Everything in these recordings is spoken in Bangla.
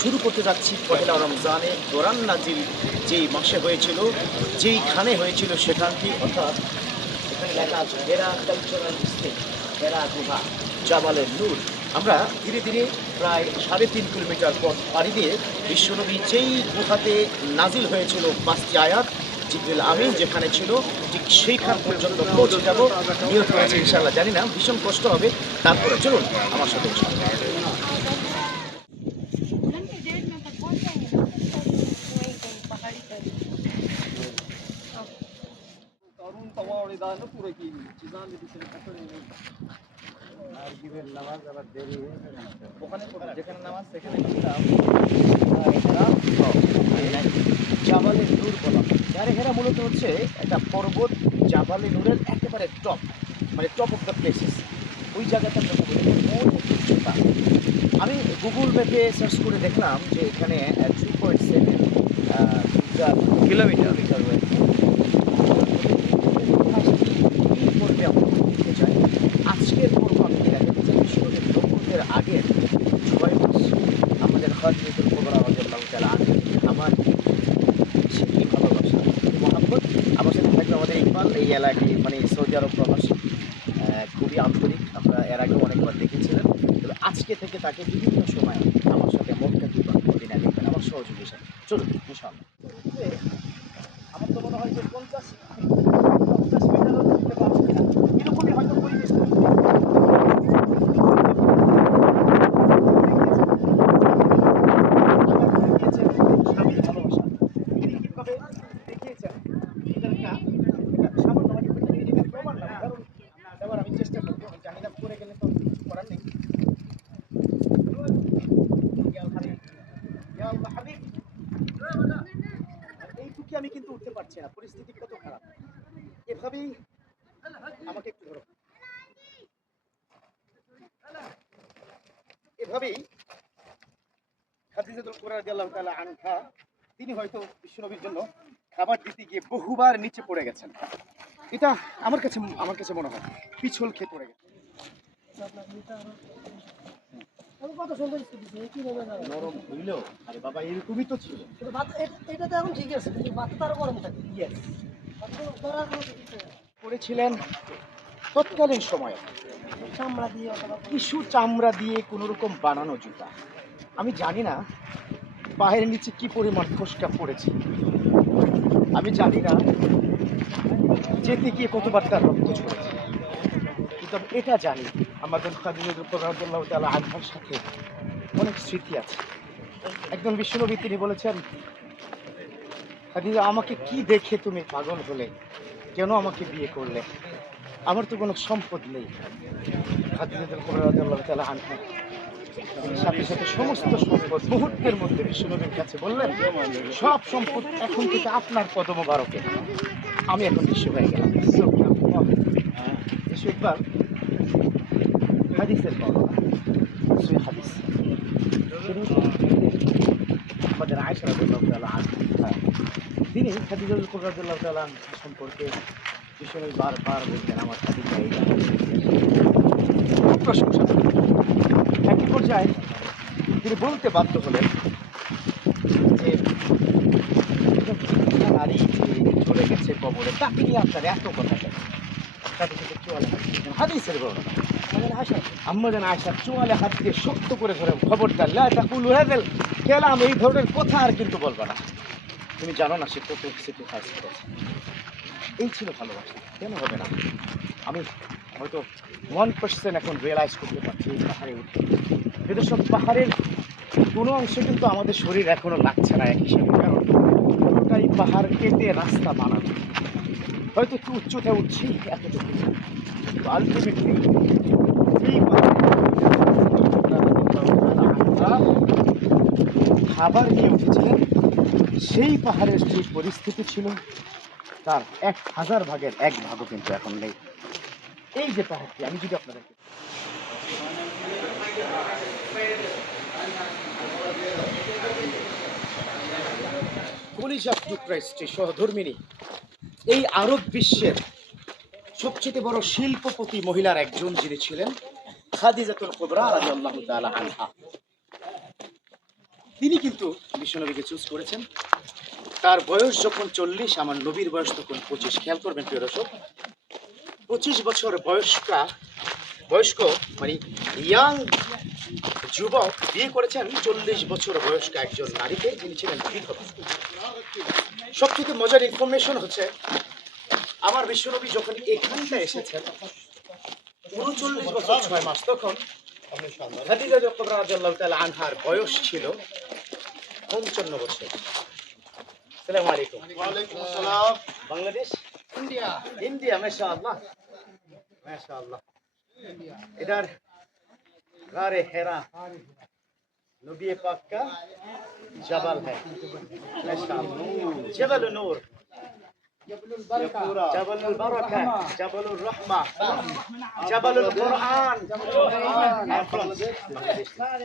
শুরু করতে যাচ্ছি পহেলা রমজানে। দোরান নাজিল যেই মাসে হয়েছিল, যেইখানে হয়েছিল সেখানটি, অর্থাৎ জাবালের নূর। আমরা ধীরে ধীরে প্রায় সাড়ে তিন কিলোমিটার পথ পাড়ি দিয়ে বিশ্বনবী যেই গুহাতে নাজিল হয়েছিল পাঁচটি আয়াত, জিবরিল আমিন যেখানে ছিল, ঠিক সেইখান পর্যন্ত পৌঁছে যাব নিয়োগ করেছে ইনশাল্লাহ জানি না, ভীষণ কষ্ট হবে। তারপরে চলুন আমার সাথে যেখানে নামাজ সেখানে মূলত হচ্ছে একটা পর্বত জাবালে নূরের একেবারে টপ মানে টপ অফ দ্য প্লেসেস ওই উচ্চতা আমি গুগল ম্যাপে সার্চ করে দেখলাম যে এখানে three point seven kilometre metre রয়েছে এই পর্বে আমরা দেখতে চাই আজকের পর্ব আমি দেখাতে চাই বিশ্বদের নব্বইয়ের আগের ছয় মাস আমাদের হজরতুল কোবরা রাদিয়াল্লাহু তাআলা আনহু আমার সেই ভালোবাসা মোহাম্মদ আমার সাথে থাকবে আমাদের ইকবাল এই এলাকায় মানে সৌদি আরব প্রবাসী আহ, খুবই আন্তরিক আমরা এর আগেও অনেকবার দেখেছিলাম তবে আজকে থেকে তাকে বিভিন্ন সময় আমার সাথে মক্কা কিংবা মদিনা দেখবেন আমার সহযোগী হিসাবে চলুন ইনশাআল্লাহ আমার তো মনে হয় যে পঞ্চাশ পঞ্চাশ মিটারও দিতে পারব কিনা এরকমই হয়তো পরিবেশ স্বামীর ভালোবাসা তিনি কীভাবে দেখিয়েছেন এটার একটা একটা সামান্য মানে এটা প্রমাণ না কারণ এবার আমি চেষ্টা করব আমি জানি না করে গেলে তো কিছু করার নেই ইয়া হাবিব, ইয়া আল্লাহ হাবিব। এইটুকু আমি কিন্তু উঠতে পারছি না পরিস্থিতি কত খারাপ এভাবেই আমাকে একটু ধরো এভাবেই তিনি হয়তো বিশ্বনবীর জন্য খাবার দিতে গিয়ে বহুবার নিচে পড়ে গেছেন। এটা আমার কাছে আমার কাছে মনে হয় পিছল খেয়ে পড়ে গেছে কত সুন্দর? নরম হইলেও আরে বাবা এরকমই তো ছিল। কিন্তু এটা- এটা তো এখন ঠিক আছে কিন্তু বাচ্চা তো আরও গরম থাকে। ইয়েস কিছু করেছিলেন তৎকালীন সময়ে। চামড়া দিয়ে অথবা টিস্যু চামড়া দিয়ে কোনো রকম বানানো জুতা। আমি জানি না পায়ের নিচে কি পরিমাণ ফসকা পড়েছে? আমি জানি না। যেতে গিয়ে কতবার তার রক্ত ঝরেছে। কিন্তু আমি এটা জানি আমাদের খাদিজুল্লাহ তালা আনহার সাথে অনেক স্মৃতি আছে। একজন বিশ্বনবী তিনি বলেছেন খাদিজা আমাকে কি দেখে তুমি পাগল হলে? কেন আমাকে বিয়ে করলে? আমার তো কোনো সম্পদ নেই। খাদিজাতুল কুবরা রাদিয়াল্লাহু তাআলা আনহা সাথে সাথে সমস্ত সম্পদ মুহূর্তের মধ্যে বিশ্বনবীর কাছে বললেন, সব সম্পদ এখন থেকে আপনার কদম বারকে আমি এখন বিশ্ব হয়ে গেলাম। বিশ্ব ইকবাল হাদিসের হাদিস। আমাদের আয়সা আনহা। তিনি রাদিয়াল্লাহু তাআলা আনহা সম্পর্কে বিশ্বনবী বারবার বলতেন আমার খাদিজা খুব প্রশংসা পর্যায়ে তিনি বলতে বাধ্য হলেন যে নারী চলে গেছে কবরে, তাকে নিয়ে আপনার এত কথা কেন? হাত শক্ত করে ধরে কেলাম, এই ধরনের কথা আর কিন্তু না। তুমি জানো না সে কত এই ছিল ভালোবাসা, কেন হবে না? আমি হয়তো ওয়ান পার্সেন্ট এখন রিয়েলাইজ করতে পারছি পাহাড়ে উঠে। কিন্তু সব পাহাড়ের কোনো অংশ কিন্তু আমাদের শরীর এখনও লাগছে না এক হিসাবে কারণ পুরোটাই পাহাড় কেটে রাস্তা বানানো। হয়তো একটু উচ্চতায় উঠছি, এতটুকু। আলটিমেটলি যেই খাবার নিয়ে উঠেছিলেন, সেই পাহাড়ের যে পরিস্থিতি ছিল, তার এক হাজার ভাগের এক ভাগও কিন্তু এখন নেই। এই যে পাহাড়টি, আমি যদি আপনাদেরকে যুক্তরাষ্ট্রে সহধর্মিনী, এই আরব বিশ্বের সবচেয়ে বড় শিল্পপতি মহিলার একজন যিনি ছিলেন তিনি কিন্তু বিশ্বনবীকে চুজ করেছেন। তার বয়স যখন চল্লিশ, আমার নবীর বয়স তখন পঁচিশ। খেয়াল করবেন প্রিয় দর্শক, পঁচিশ বছর বয়স্কা, বয়স্ক মানে ইয়াং যুবক বিয়ে করেছেন চল্লিশ বছর বয়স্ক একজন নারীকে যিনি ছিলেন বিধবা। সবথেকে মজার ইনফরমেশন হচ্ছে আমার বিশ্বনবী যখন এখানটা এসেছেন উনচল্লিশ বছর ছয় মাস তখন খাদিজা রাজাল্লাহ তাল আনহার বয়স ছিল পঞ্চান্ন বছর। সালাম আলাইকুম। বাংলাদেশ? ইন্ডিয়া। ইন্ডিয়া মেশা আল্লাহ মেশা আল্লাহ এটার غار حیرا نبی پاک کا جبل ہے۔ جبل نور جبل البرکہ۔ جبل الرحمہ۔ جبل القرآن۔ جبل القرآن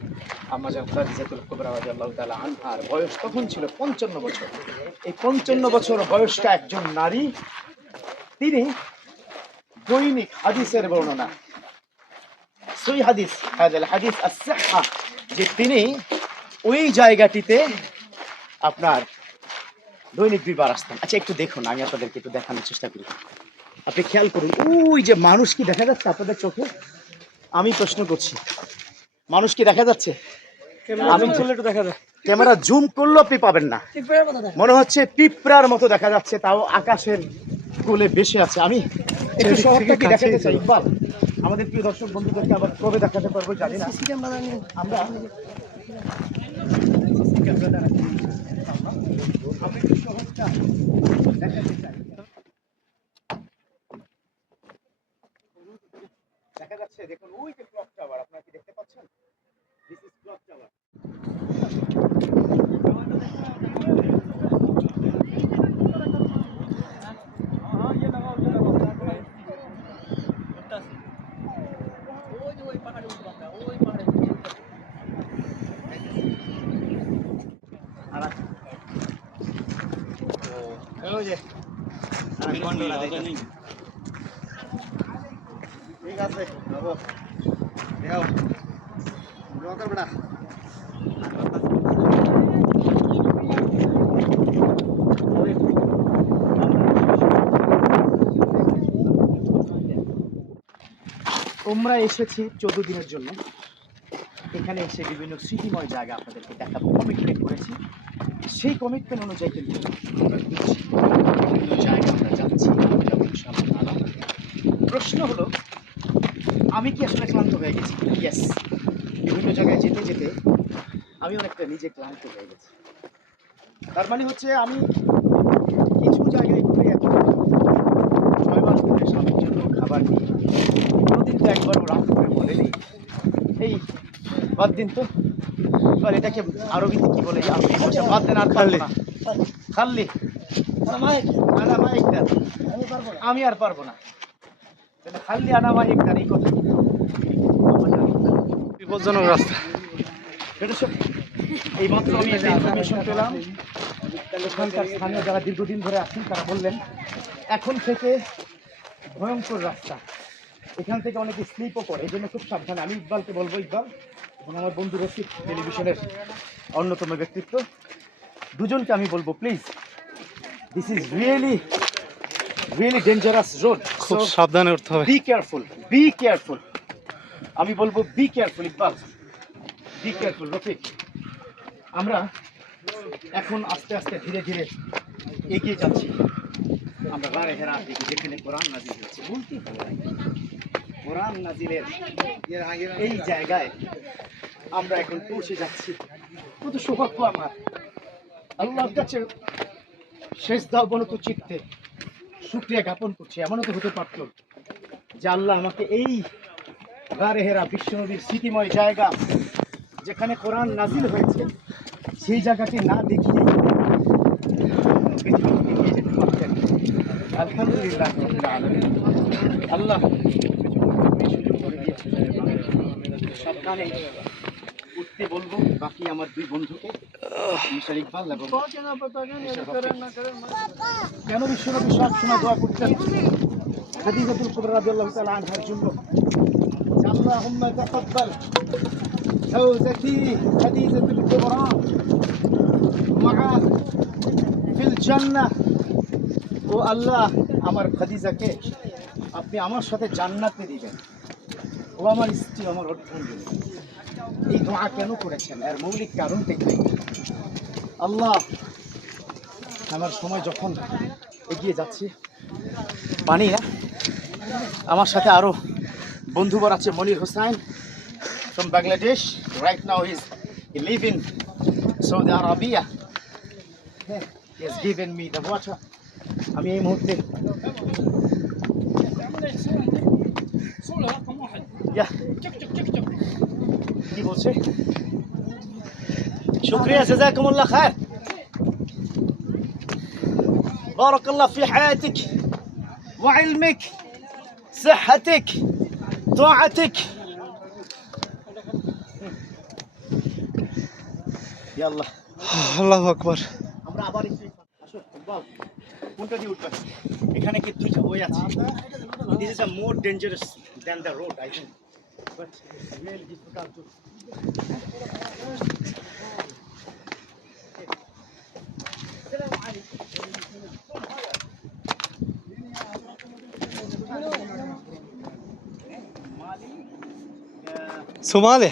খাদিজাতুল কুবরা রাদিয়াল্লাহু তাআলা আনহার বয়স তখন ছিল পঞ্চান্ন বছর। এই পঞ্চান্ন বছর বয়স্ক একজন নারী, তিনি দৈনিক হাদিসের বর্ণনা। সই হাদিস হাদিস যে তিনি ওই জায়গাটিতে আপনার দৈনিক দুইবার আসতেন। আচ্ছা একটু দেখুন, আমি আপনাদেরকে একটু দেখানোর চেষ্টা করি। আপনি খেয়াল করুন, ওই যে মানুষ কি দেখা যাচ্ছে আপনাদের চোখে? আমি প্রশ্ন করছি। মানুষ কি দেখা যাচ্ছে? আমি একটু দেখা যায়। ক্যামেরা জুম করলেও আপনি পাবেন না। মনে হচ্ছে পিঁপড়ার মতো দেখা যাচ্ছে তাও আকাশের কোলে বেশে আছে। আমি একটু দেখাতে চাই? ইকবাল আমাদের প্রিয় দর্শক বন্ধুদেরকে আবার কবে দেখাতে পারব জানি না। আমরা দেখা যাচ্ছে দেখুন ওই যে ক্লক টাওয়ার আপনারা কি দেখতে পাচ্ছেন? দিস ইজ ক্লক টাওয়ার আর ওই যে anaconda দেখেন। ঠিক আছে যাব দেও তোমরা এসেছি চোদ্দ দিনের জন্য। এখানে এসে বিভিন্ন স্মৃতিময় জায়গা আপনাদেরকে দেখাবো। কমিটমেন্ট করেছি। সেই কমিটমেন্ট অনুযায়ী কিন্তু আমরা। বিভিন্ন জায়গা আমরা যাচ্ছি। প্রশ্ন হলো, আমি কি আসলে ক্লান্ত হয়ে গেছি? ইয়েস বিভিন্ন জায়গায় যেতে যেতে আমি অনেকটা নিজে ক্লান্ত হয়ে গেছি। তার মানে হচ্ছে আমি কিছু জায়গায় ঘুরে এত ছয় মাস ধরে স্বামীর জন্য খাবার নিয়ে কোনোদিন তো একবারও রাত করে বলেনি এই বাদ দিন তো। এবার এটাকে আরবিতে কি বলে? ভাষা বাদ দেন আর পারলে খাল্লি। একদার আমি পারব না। আমি আর পারব না। তাহলে খাল্লি আনা মা একদার এই কথা। বিপজ্জনক রাস্তা। এটা সব এই আমি একটা ইনফরমেশন পেলাম ওখানকার স্থানীয় যারা দীর্ঘদিন ধরে আছেন তারা বললেন এখন থেকে ভয়ঙ্কর রাস্তা। এখান থেকে অনেকে স্লিপও করে এই জন্য খুব সাবধানে। আমি ইকবালকে বলব ইকবাল এবং আমার বন্ধু রফিক টেলিভিশনের অন্যতম ব্যক্তিত্ব। দুজনকে আমি বলব please this is really really dangerous road খুব সাবধানে উঠতে হবে। বি কেয়ারফুল বি কেয়ারফুল আমি বলব be careful Iqbal. Be careful Rafiq. আমরা এখন আস্তে আস্তে ধীরে ধীরে এগিয়ে যাচ্ছি। আমরা গাড়ি হেরা দিকে যেখানে কোরআন নাজিল হয়েছে। বলতেই হবে কোরআন নাজিলের এই জায়গায় আমরা এখন পৌঁছে যাচ্ছি। কত সৌভাগ্য আমার। আল্লাহর কাছে শেষ দাও বনত চিত্তে শুক্রিয়া জ্ঞাপন করছি। এমনও তো হতে পারত যে আল্লাহ আমাকে এই গারেহেরা বিশ্বনবীর স্মৃতিময় জায়গা, যেখানে কোরআন নাজিল হয়েছে, সেই জায়গাটি না দেখিয়ে আলহামদুলিল্লাহ আল্লাহ উঠতে বলব, বাকি আমার দুই বন্ধুকে কেন বিশ্বনবী সব সময় দোয়া করতেন? খাদিজাতুল কুবরা রাদিয়াল্লাহু তাআলা আনহার জন্য। আল্লাহুম্মা তাকাব্বাল জাওজাতি খাদিজাতুল কুবরা মা ফিল জান্নাহ ও আল্লাহ, আমার খাদিজাকে আপনি আমার সাথে জান্নাতে দিবেন। ও আমার স্ত্রী, আমার অর্ধাঙ্গিনী। এই দোয়া কেন করেছেন? এর মৌলিক কারণটা কি? আল্লাহ, আমার সময় যখন এগিয়ে যাচ্ছে পানি আমার সাথে আরও বন্ধুবার আছে Monir Hossain from Bangladesh right now is live in Saudi Arabia is given me the water আমি এই মুহূর্তে ইয়া কি বলছে শুক্রিয়া জাজাকুমুল্লাহ খায়ের بارك الله في حياتك وعلمك صحتك طاعتك يلا আল্লাহ আকবর আমরা আবার একটু আসো ইকবাল, কোনটা দিয়ে উঠবে এখানে কি দুইটা ওয়ে আছে this is a more dangerous than the road I think but really difficult to 厨房里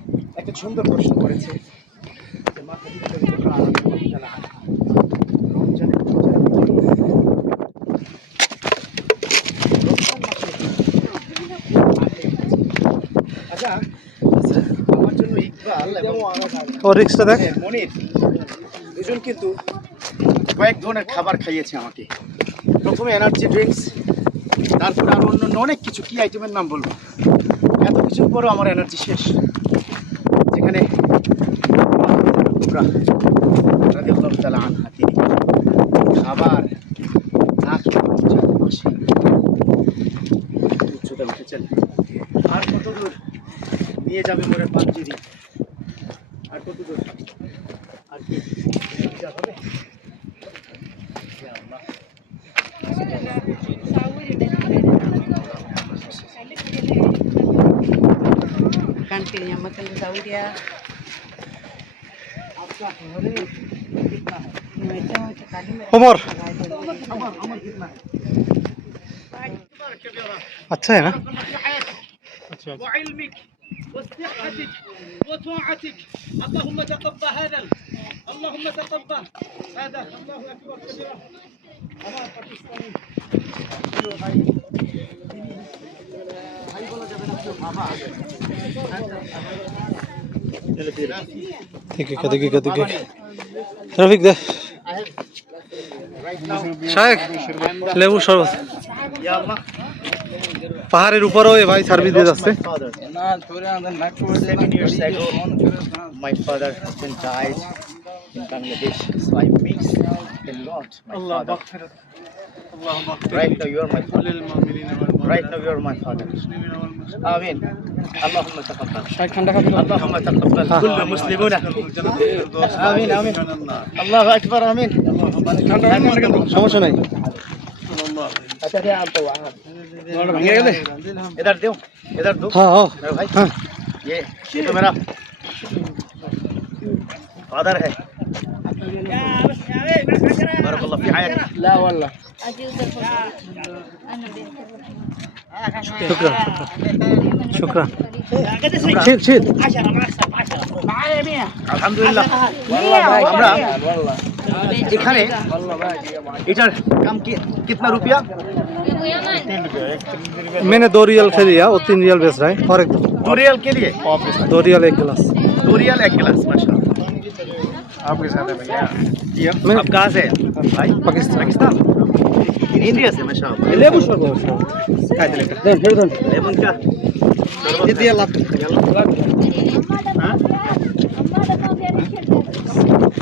একটা সুন্দর প্রশ্ন করেছে। আচ্ছা আমার জন্য ইকবাল এবং ও রিক্সটা দেখ। হ্যাঁ, মনির দুজন কিন্তু কয়েক ধরনের খাবার খাইয়েছে আমাকে। প্রথমে এনার্জি ড্রিঙ্কস তারপর আর অন্য অন্য অনেক কিছু কি আইটেমের নাম বলব? এত কিছুর পরেও আমার এনার্জি শেষ যেখানে কুবরা রাদিয়াল্লাহু তাআলা আনহা, তিনি খাবার না খেয়ে মাসে উচ্চতা উঠেছেন। আর কত দূর নিয়ে যাবে মোরে পাঞ্জিরি? আর কত দূর আর কি হবে? Kan pilihnya makan ya. है আচ্ছা है ना في حياتك وعلمك وصحتك وطاعتك اللهم تقبل هذا اللهم تقبل هذا الله اكبر كبيرا আমার পাকিস্তানি প্রিয় ভাই তিনি ভাই বলা যাবে না কেউ বাবা দেখি দেখি দেখি রফিক দে শাহেক লেবু শরবত পাহাড়ের উপরেও এ ভাই সার্ভিস দিয়ে যাচ্ছে my father. Then died in Bangladesh, so I miss a lot my father. Right now you are my father. Right now you are my father. آمين اللهم تقبل اللهم تقبل كل مسلمون آمين آمين الله أكبر آمين সমস্যা নাই इधर दो इधर दो হ্যাঁ হ্যাঁ मेरे भाई हाँ। ये ये तो मेरा फादर है بارك الله في حياتك لا والله أجي أدخل أنا بنت শুক্রান শুক্রান শীত শীত আলহামদুলিল্লাহ আমরা এখানে এটার দাম কি कितना रुपया मैंने दो रियल से लिया और तीन रियल बेच रहा है और एक दो रियल के लिए दो रियल एक गिलास दो रियल एक गिलास آپ کے ساتھ بھیا۔ آپ کہاں سے بھائی پاکستان۔ پاکستان۔ انڈیا سے ماشاء اللہ لیمون شربت دن پھر دن لیمون کا جدی اللہ۔ ہاں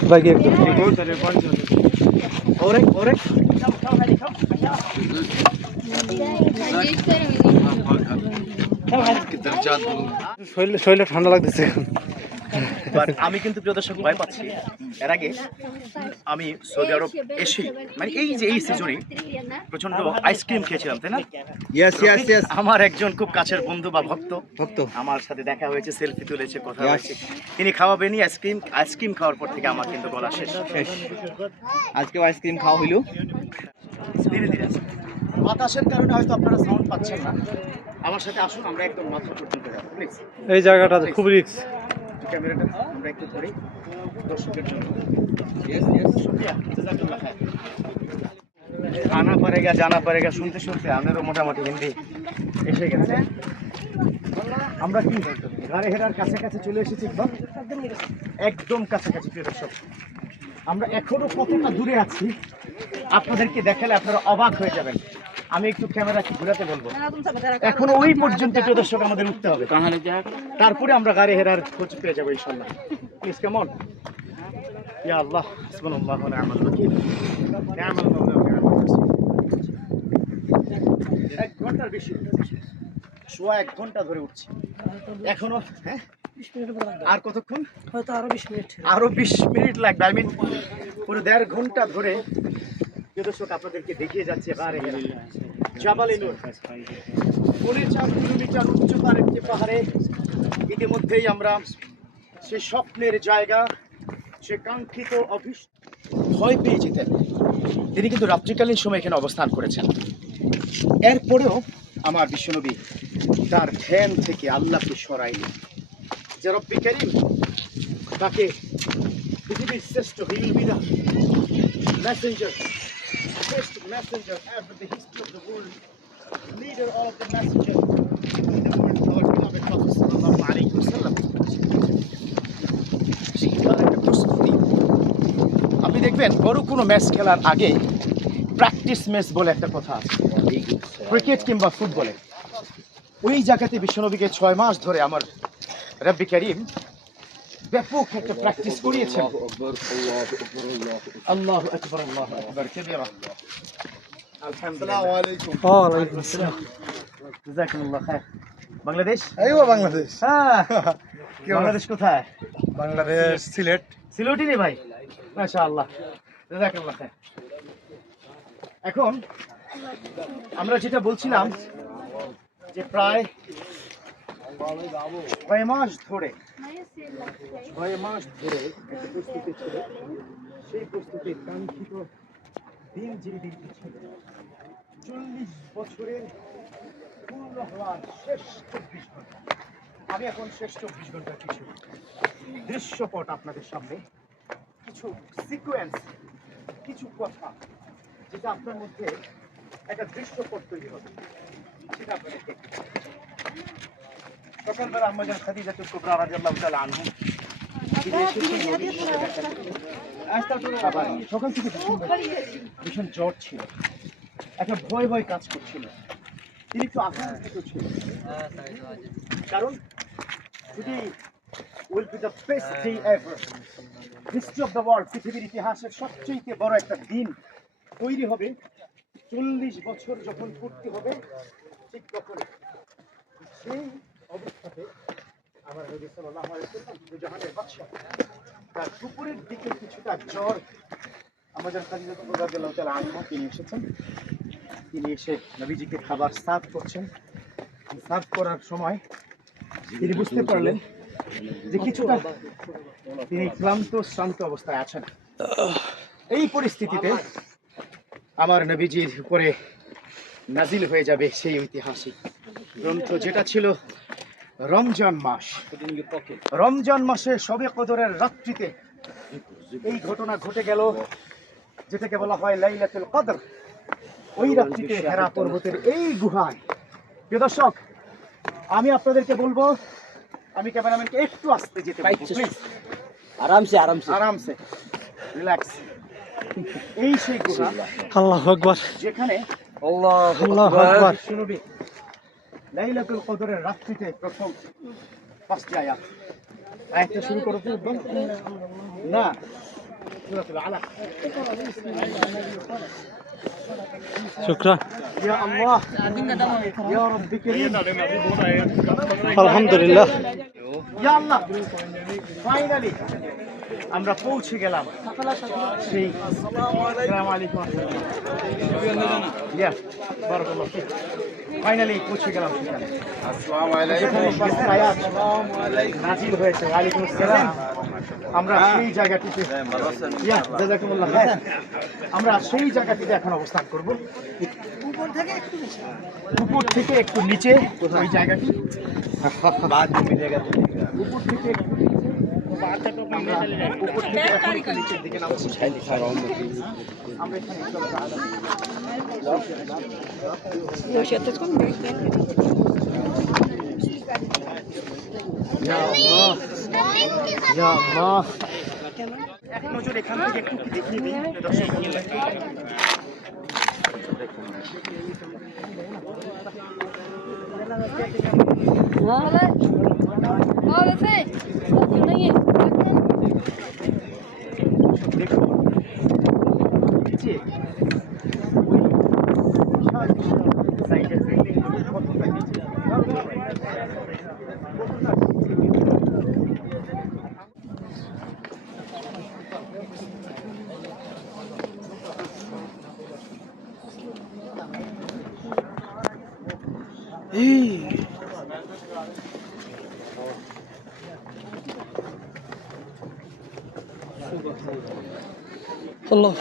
بھائی ایک دو اور ایک اور ایک۔ শরীরে ঠান্ডা লাগতেছে এখন But আমি কিন্তু প্রিয় দর্শক ভয় পাচ্ছি। এর আগে আমি সৌদি আরব এসে মানে এই যে এই সিজনে প্রচণ্ড আইসক্রিম খেয়েছিলাম তাই না? ইয়েস ইয়েস ইয়েস আমার একজন খুব কাছের বন্ধু বা ভক্ত ভক্ত। আমার সাথে দেখা হয়েছে সেলফি তুলেছে কথা হয়েছে। তিনি খাওয়াবেনই আইসক্রিম আইসক্রিম খাওয়ার পর থেকে আমার কিন্তু গলা শেষ। আজকেও আইসক্রিম খাওয়া হইল। ধীরে ধীরে। বাতাসের কারণে হয়তো আপনারা সাউন্ড পাচ্ছেন না। আমার সাথে আসুন আমরা একদম মাথা পর্যন্ত যাব প্লিজ এই জায়গাটা খুব রিক্স ক্যামেরাটা আমরা একটু ধরি দর্শকের জন্য। আনা পারেগা জানা পারেগা শুনতে শুনতে আমাদেরও মোটামুটি হিন্দি এসে গেছে। আমরা কি ঘরে হেরার কাছাকাছি চলে এসেছি একদম কাছাকাছি প্রিয় দর্শক। আমরা এখনও কতটা দূরে আছি আপনাদেরকে দেখালে আপনারা অবাক হয়ে যাবেন। আমি একটু ক্যামেরা কি ঘুরাতে বলব। এখন ওই পর্যন্ত প্রিয় দর্শক আমাদের উঠতে হবে। তারপরে আমরা গাড়ি হেরার খোঁজ পেয়ে যাব ইনশাল্লাহ। প্লিজ কেমন ইয়া আল্লাহ হাসবুনাল্লাহ ওয়া নি'মাল ওয়াকিল। নি'মাল মাওলা ওয়া নি'মাল নাসির। এক ঘণ্টার বেশি সোয়া এক ঘণ্টা ধরে উঠছি। এখনও হ্যাঁ? আর কতক্ষণ? হয়তো আরও বিশ মিনিট। আরও বিশ মিনিট লাগবে। আই মিন পুরো দেড় ঘণ্টা ধরে প্রিয় দর্শক আপনাদেরকে দেখিয়ে যাচ্ছে পাহাড়ে জাবালে নূর পৌনে চার কিলোমিটার উচ্চতার একটি পাহাড়ে ইতিমধ্যেই আমরা সে স্বপ্নের জায়গা সে কাঙ্ক্ষিত অভিষ্ট ভয় পেয়ে যেতেন তিনি কিন্তু রাত্রিকালীন সময় এখানে অবস্থান করেছেন। এরপরেও আমার বিশ্বনবী তার ধ্যান থেকে আল্লাহকে সরাইনি যে রব্বি করিম তাকে পৃথিবীর শ্রেষ্ঠ হিল বিদা messenger ever the history of the world leader of the messenger in the world our beloved Prophet sallallahu alayhi wa sallam সেইটার একটা প্রস্তুতি আপনি দেখবেন বড় কোনো ম্যাচ খেলার আগে প্র্যাকটিস ম্যাচ বলে একটা কথা আছে ক্রিকেট কিংবা ফুটবলে ওই জায়গাতে বিশ্বনবীকে ছয় মাস ধরে আমার রব্বি করিম ব্যাপক একটা প্র্যাকটিস করিয়েছেন। আল্লাহ আকবর আল্লাহ আকবর কেবিরা। আসসালামু আলাইকুম। ওয়া আলাইকুম আসসালাম। জাযাকুমুল্লাহ খায়র বাংলাদেশ? আইওয়া বাংলাদেশ। হ্যাঁ। বাংলাদেশ কোথায়? বাংলাদেশ সিলেট। সিলেটই রে ভাই। মাশাআল্লাহ। জাযাকুমুল্লাহ খায়র এখন আমরা যেটা বলছিলাম যে প্রায় ছয় মাস ধরে, ছয় মাস ধরে একটা প্রস্তুতি ছিল। সেই প্রস্তুতির কাঙ্ক্ষিত দিন যে দিনটি ছিল, চল্লিশ বছরের পূর্ণ হওয়ার শেষ চব্বিশ ঘণ্টা। আমি এখন শেষ চব্বিশ ঘণ্টার কিছু দৃশ্যপট আপনাদের সামনে। কিছু সিকোয়েন্স কিছু কথা, যেটা আপনার মধ্যে একটা দৃশ্যপট তৈরি হবে। সেটা আপনাদের। সকালবেলা আম্মাজান খাদিজা কুবরা রাদিয়াল্লাহু তাআলা আনহু। আবার সকাল থেকে ভীষণ জ্বর ছিল। একটা ভয় ভয় কাজ করছিল। তিনি একটু আতঙ্কিত ছিল। কারণ যদি will be the best day ever history of the world পৃথিবীর ইতিহাসের সবচেয়ে বড় একটা দিন তৈরি হবে। চল্লিশ বছর যখন পূর্তি হবে ঠিক তখন সেই অবস্থাতে আমার নবী সাল্লাল্লাহু আলাইহি ওয়াসাল্লাম দুজাহানের বাদশা তার দুপুরের দিকে কিছুটা জ্বর আমাদের খাদিজা রাদিয়াল্লাহু তাআলা আনহা, তিনি এসেছেন। তিনি এসে নবীজিকে খাবার সার্ভ করছেন। সার্ভ করার সময় তিনি বুঝতে পারলেন যে কিছুটা তিনি ক্লান্ত, শ্রান্ত অবস্থায় আছেন। এই পরিস্থিতিতে আমার নবীজির উপরে নাজিল হয়ে যাবে সেই ঐতিহাসিক গ্রন্থ যেটা ছিল রমজান মাস। রমজান মাসে সবে কদরের রাত্রিতে এই ঘটনা ঘটে গেল যেটাকে বলা হয় লাইলাতুল কদর। ওই রাত্রিতে হেরা পর্বতের এই গুহায়। প্রিয় দর্শক আমি আপনাদেরকে বলব আমি ক্যামেরাম্যানকে একটু আসতে যেতে প্লিজ আরামসে আরামসে। আরামসে। রিল্যাক্স এই সেই গুহা আল্লাহ আকবার। যেখানে আল্লাহু আকবার। শুনবি। লাইলাতুল কদরের রাত্রিতে প্রথম পাঁচটি আয়াত আয়াতটা শুরু করো তো একদম। না সূরাতুল আলাক শুক্রান ইয়া আল্লাহ ইয়া রাব্বি কারীম আলহামদুলিল্লাহ ইয়া আল্লাহ ফাইনালি আমরা পৌঁছে গেলাম। সেই আসসালামু আলাইকুম। ফাইনালি পৌঁছে গেলাম নাজিল হয়েছে আসসালাম। আমরা সেই জায়গাটিতে জাযাকুমুল্লাহ আমরা সেই জায়গাটিতে এখন অবস্থান করব। থেকে একটু উপর থেকে একটু নিচে ওই জায়গাটি। উপর থেকে একটু এক নজর এখান থেকে একটু কি দেখিয়ে দিই দর্শক বন্ধুদেরকে। Olha, Fê. দেখুন নিচে ওই বিশাল বিশাল সাইডের বিল্ডিং কতটা নিচে কতটা নিচে আল্লাহ।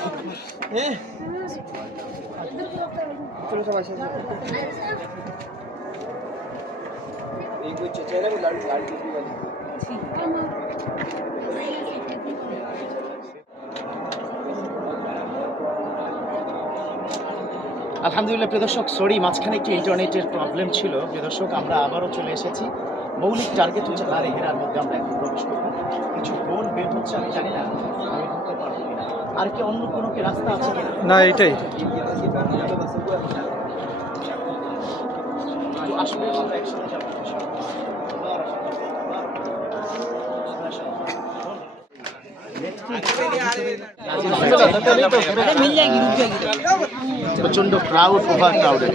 আলহামদুলিল্লাহ প্রিয় দর্শক সরি মাঝখানে একটি ইন্টারনেটের প্রবলেম ছিল। প্রিয় দর্শক আমরা আবারও চলে এসেছি। মৌলিক টার্গেট হচ্ছে লাল হেরার মধ্যে আমরা এখন প্রবেশ করব। কিছু বোন বের হচ্ছে আমি জানি না। আমি আর কি অন্য কোনো কি রাস্তা আছে না এটাই। আসলে আমরা একসাথে যাব। প্রচণ্ড ক্রাউড ওভার ক্রাউডেড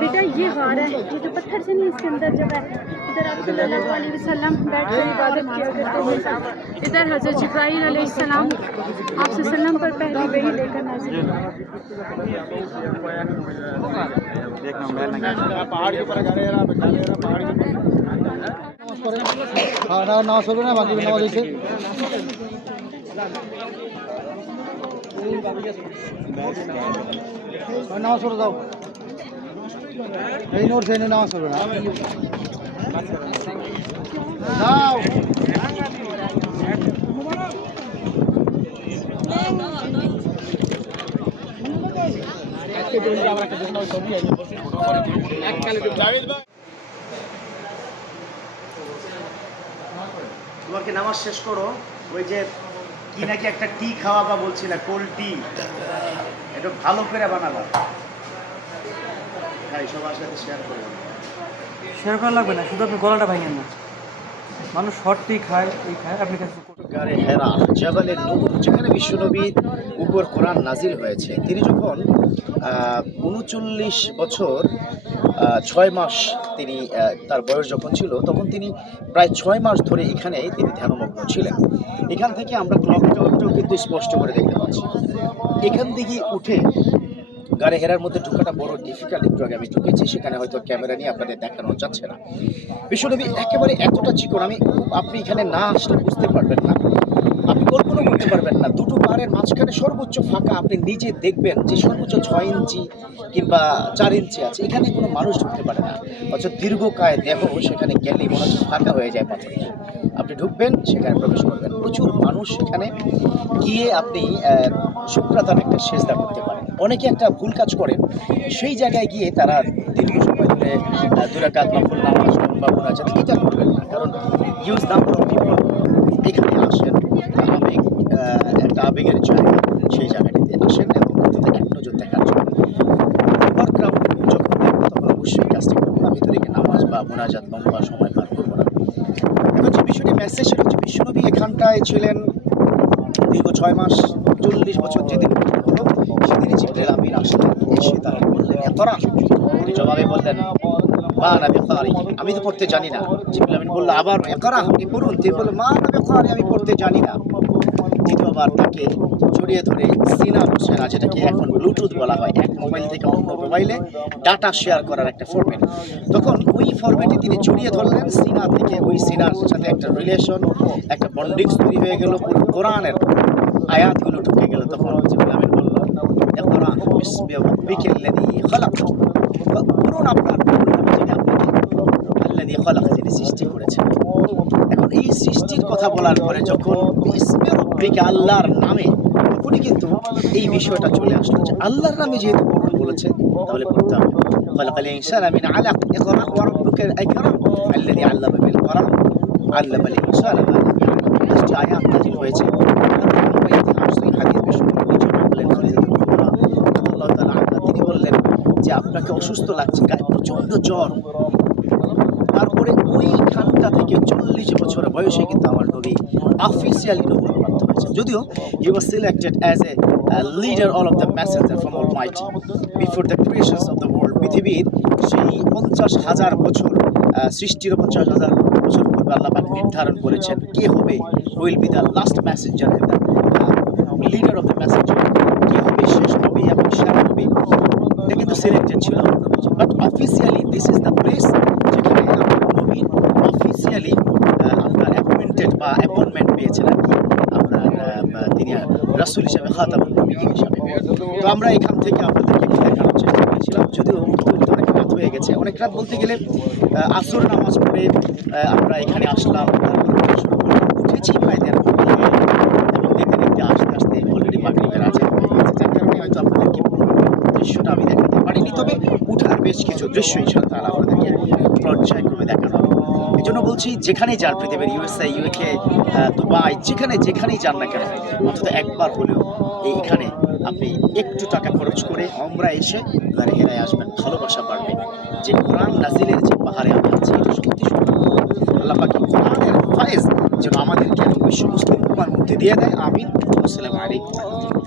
بیٹا یہ غار ہے جو پتھر سے نہیں اس کے اندر جو ہے ادھر آپ صلی اللہ علیہ وسلم بیٹھ کر عبادت کیا کرتے ہیں ادھر حضرت جبرائیل علیہ السلام آپ سے سلم پر پہلی وہی لے کر نازل نہ نہ سر جاؤ سر না না তোমাকে নামাজ শেষ করো। ওই যে কি নাকি একটা টি খাওয়া বা বলছিলে কোল্ড টি একটু ভালো করে বানাবা। তাই সবার সাথে শেয়ার করব শেয়ার করা লাগবে না, শুধু আপনি গলাটা ভাঙেন না। মানুষ শর্টটি খায়, এই খায়, আপনি যেখানে বিশ্বনবীর উপর কোরআন নাজিল হয়েছে, তিনি যখন উনচল্লিশ বছর ছয় মাস তিনি তার বয়স যখন ছিল, তখন তিনি প্রায় ছয় মাস ধরে এখানে তিনি ধ্যানমগ্ন ছিলেন। এখান থেকে আমরা ক্লক কিন্তু স্পষ্ট করে দেখতে পাচ্ছি। এখান থেকে উঠে গাড়ি হেরার মধ্যে ঢুকাটা বড় ডিফিকাল্ট একটু আগে আমি ঢুকেছি, সেখানে হয়তো ক্যামেরা নিয়ে আপনাদের দেখানো যাচ্ছে না। বিশ্বনবী, একেবারে এতটা চিকন, আমি, আপনি এখানে না আসলে বুঝতে পারবেন না। আপনি কল্পনা করতে পারবেন না, দুটো পাড়ের মাঝখানে সর্বোচ্চ ফাঁকা আপনি নিজে দেখবেন যে সর্বোচ্চ ছয় ইঞ্চি কিংবা চার ইঞ্চি আছে। এখানে কোনো মানুষ ঢুকতে পারে না। অথচ দীর্ঘকায় দেহ সেখানে গেলেই মনে হচ্ছে ফাঁকা হয়ে যায় পাথর আপনি ঢুকবেন, সেখানে প্রবেশ করবেন। প্রচুর মানুষ সেখানে গিয়ে আপনি শুক্রাতার একটা সেজদা করতে পারেন। অনেকে একটা ভুল কাজ করেন, সেই জায়গায় গিয়ে তারা দীর্ঘ সময় ধরে দুরাকাত নফল নামাজ বা মোনাজাত এটা করবেন না। কারণ ইউজ নাম্বার অফ পিপল এখানে আসেন, আবেগ একটা আবেগের জায়গা সেই জায়গাটিতে আসেন এবং এক নজর দেখার জন্য। ওভার ক্রাউড যখন দেখব তখন অবশ্যই কাজটি করব না ভিতরে নামাজ বা মোনাজাত লম্বা সময় পার করব না। এখন যে বিষয়টি মেসেজ সেটা হচ্ছে, বিশ্বনবী এখানটায় ছিলেন দীর্ঘ ছয় মাস চল্লিশ বছর যেদিন হলো সেদিনই জিব্রাইল আমিন আসলেন এসে তাকে বললেন এতরা তিনি জবাবে বললেন মা না বেকারি আমি তো পড়তে জানি না। জিব্রাইল আমিন বলল, আবার একরা আপনি পড়ুন? তিনি বললেন, মা বেকারি আমি পড়তে জানি না। দ্বিতীয়বার তাকে জড়িয়ে ধরে সিনা হোসেনা যেটাকে এখন ব্লুটুথ বলা হয়। এক মোবাইল থেকে অন্য মোবাইলে ডাটা শেয়ার করার একটা ফরম্যাট তখন ওই ফরম্যাটে তিনি জড়িয়ে ধরলেন সিনা থেকে। ওই সিনার সাথে একটা রিলেশন একটা বন্ডিংস তৈরি হয়ে গেল কোরআনের। আয়াতগুলো ঢুকে গেল। তখন জিবরিল বলল আপনার আল্লাযী খালাক যিনি সৃষ্টি করেছেন এখন এই সৃষ্টির কথা বলার পরে যখন ইসমে রব্বিকা আল্লাহর নামে তখনই কিন্তু এই বিষয়টা চলে আসলো যে আল্লাহর নামে যেহেতু পড়ুন বলেছে তাহলে পড়তে হবে خلق الإنسان من علق اقرأ وربك الأكرم الذي علم بالقلم علم الإنسان ما لم يعلم পাঁচটি আয়াত নাজিল হয়েছে আমরা ইতিহাস এই হাদিস বিশ্বনবী নিজে বললেন খলিদাতুল কুবরা রাদিয়াল্লাহু তাআলা আনহা তিনি বললেন যে আপনাকে অসুস্থ লাগছে গায়ে প্রচন্ড জ্বর তারপরে ওইখানটা থেকে চল্লিশ বছর বয়সে কিন্তু আমার নবী অফিসিয়ালি নবুয়ত প্রাপ্ত হয়েছে যদিও he was selected as a leader all of the messenger from almighty before the creations of the world পৃথিবীর সেই পঞ্চাশ হাজার বছর সৃষ্টির পঞ্চাশ হাজার বছর পূর্বে আল্লাহ পাক নির্ধারণ করেছেন কে হবে will be the last the leader of the messenger কে হবে শেষ নবী এবং সেরা নবী? এটা কিন্তু সিলেক্টেড ছিল। But officially this is the place যেখানে আমার নবীন অফিসিয়ালি আপনার অ্যাপয়েন্টেড বা অ্যাপয়েন্টমেন্ট পেয়েছেন আর কি আপনার আহ, তিনি হিসাবে তো আমরা এখান থেকে আপনাদেরকে দেখানোর চেষ্টা করেছিলাম। যদিও অনেক রাত হয়ে গেছে। অনেক রাত বলতে গেলে আসর নামাজ পড়ে আমরা এখানে আসলাম উঠেছি প্রায় দেড় দেখতে দেখতে আস্তে আস্তে অলরেডি মাগরিবের গেছে। যার কারণে হয়তো আপনাদেরকে দৃশ্যটা আমি দেখাতে পারিনি। তবে উঠার বেশ কিছু দৃশ্য ইনশাল্লাহ তাআলা আপনাদেরকে পর্যায়ক্রমে দেখানো এই জন্য বলছি যেখানেই যান পৃথিবীর ইউএসএ ইউকে দুবাই, যেখানে যেখানেই যান না কেন, অন্তত একবার হলেও এইখানে আপনি একটু টাকা খরচ করে আমরা এসে গাড়ি হেরায় আসবেন। ভালোবাসা বাড়বে। যে কোরআন নাজিলের যে পাহাড়ে আমি আছি, এটা সত্যি আল্লাহ পাকি কোরআনের ফায়েজ যেন আমাদেরকে বিশ্ব মুসলিম উম্মার মধ্যে দিয়ে দেয়। আমি আসসালামু আলাইকুম।